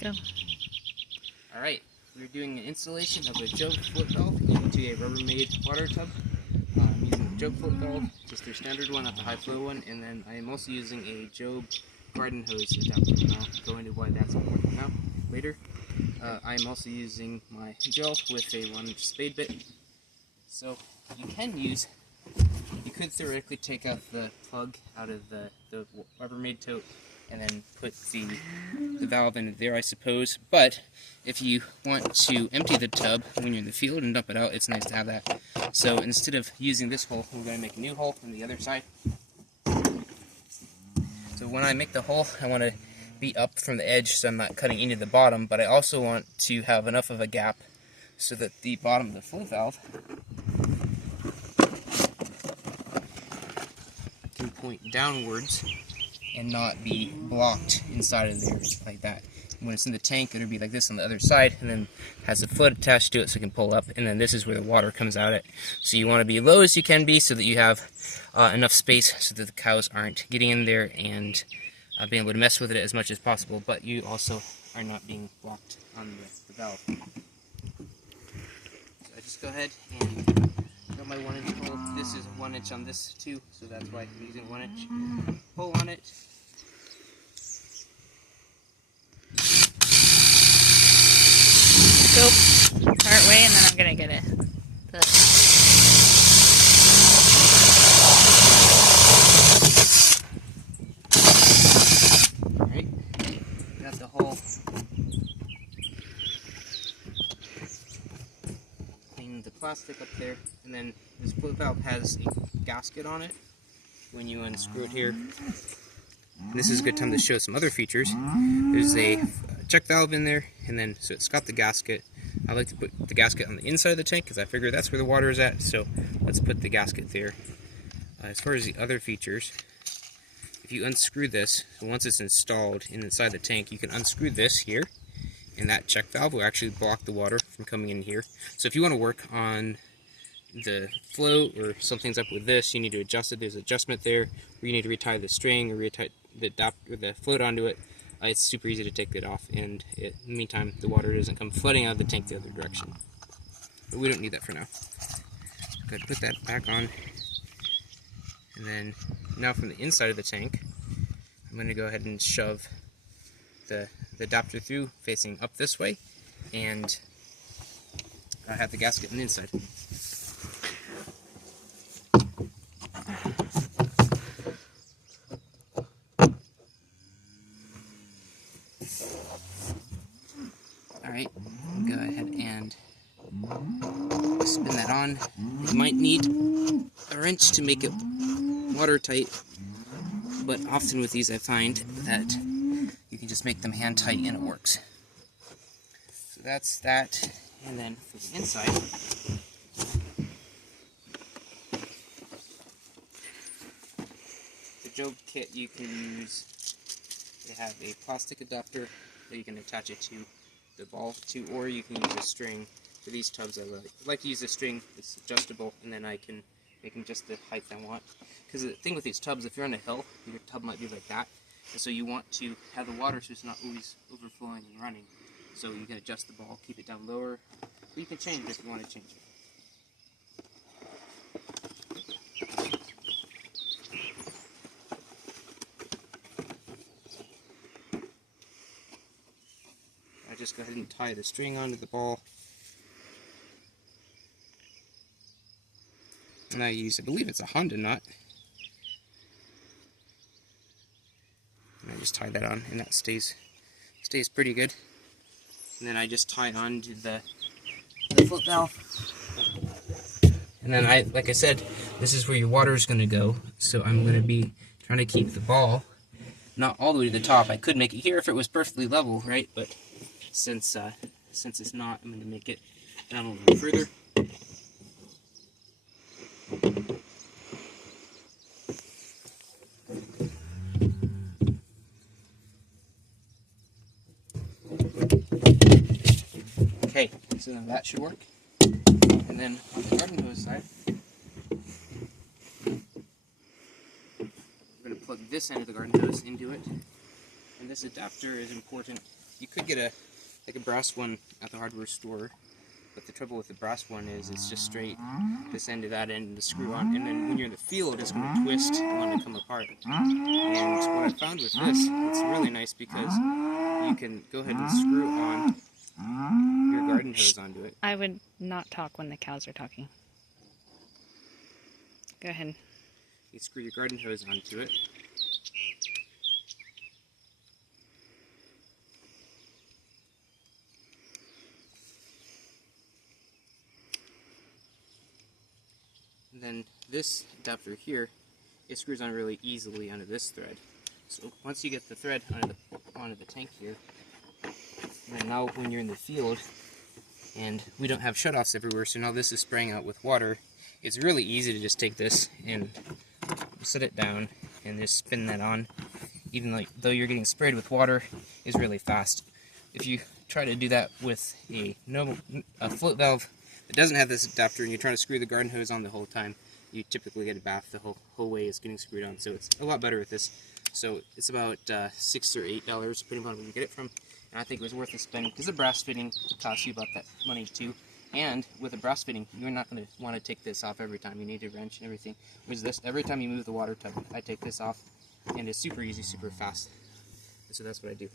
Go. Alright, we're doing an installation of a Jobe float valve into a Rubbermaid water tub. I'm using the Jobe float valve, just their standard one, not the high flow one, and then I am also using a Jobe garden hose adapter, and I'll go into why that's important now, later. I'm also using my gel with a 1-inch spade bit. So you could theoretically take out the plug out of the Rubbermaid tote and then put the valve in there, I suppose. But if you want to empty the tub when you're in the field and dump it out, it's nice to have that. So instead of using this hole, we're going to make a new hole on the other side. So when I make the hole, I want to be up from the edge so I'm not cutting into the bottom, but I also want to have enough of a gap so that the bottom of the flow valve can point downwards and not be blocked inside of there like that. When it's in the tank, it'll be like this on the other side, and then has a foot attached to it so it can pull up, and then this is where the water comes out at. So you want to be low as you can be so that you have enough space so that the cows aren't getting in there and being able to mess with it as much as possible, but you also are not being blocked on the valve. So I just go ahead and got my 1-inch hole. This is 1 inch on this too, so that's why I'm using 1-inch hole on it. Go part way, and then I'm gonna get it. Alright, got the hole. Clean the plastic up there, and then this float valve has a gasket on it when you unscrew it here. And this is a good time to show some other features. There's a check valve in there, and then so it's got the gasket. I like to put the gasket on the inside of the tank because I figure that's where the water is at, so let's put the gasket there. As far as the other features, if you unscrew this, so once it's installed inside the tank, you can unscrew this here, and that check valve will actually block the water from coming in here. So if you want to work on the float or something's up with this, you need to adjust it. There's an adjustment there where you need to retie the string or retie the float onto it. It's super easy to take it off, and in the meantime the water doesn't come flooding out of the tank the other direction. But we don't need that for now. Go ahead and put that back on, and then now from the inside of the tank I'm going to go ahead and shove the adapter through facing up this way, and I have the gasket on the inside. Alright, go ahead and spin that on. You might need a wrench to make it watertight, but often with these I find that you can just make them hand tight and it works. So that's that, and then for the inside, the Jobe kit you can use, they have a plastic adapter that you can attach it to the ball to, or you can use a string. For these tubs I like to use a string that's adjustable, and then I can make them just the height I want. Because the thing with these tubs, if you're on a hill, your tub might be like that, and so you want to have the water so it's not always overflowing and running. So you can adjust the ball, keep it down lower, but you can change it if you want to change it. I just go ahead and tie the string onto the ball. And I believe it's a Honda knot. And I just tie that on, and that stays pretty good. And then I just tie onto the float valve. And then like I said, this is where your water is going to go. So I'm going to be trying to keep the ball not all the way to the top. I could make it here if it was perfectly level, right? But since it's not, I'm going to make it down a little further. Okay, so then that should work. And then on the garden hose side, we're going to plug this end of the garden hose into it. And this adapter is important You could get a brass one at the hardware store, but the trouble with the brass one is it's just straight this end to that end, the screw on, and then when you're in the field, it's going to twist and want to come apart. And what I found with this, it's really nice because you can go ahead and screw on your garden hose onto it. I would not talk when the cows are talking. Go ahead. You screw your garden hose onto it. And then this adapter here, it screws on really easily onto this thread. So once you get the thread onto the tank here, and then now when you're in the field, and we don't have shutoffs everywhere, so now this is spraying out with water, it's really easy to just take this and set it down and just spin that on. Even though you're getting sprayed with water, is really fast. If you try to do that with a float valve that doesn't have this adapter and you're trying to screw the garden hose on the whole time, you typically get a bath the whole way it's getting screwed on. So it's a lot better with this. So it's about $6 or $8, depending on where you get it from. And I think it was worth the spend because the brass fitting costs you about that money too. And with a brass fitting, you're not going to want to take this off every time. You need a wrench and everything. Whereas this, every time you move the water tub, I take this off, and it's super easy, super fast. So that's what I do.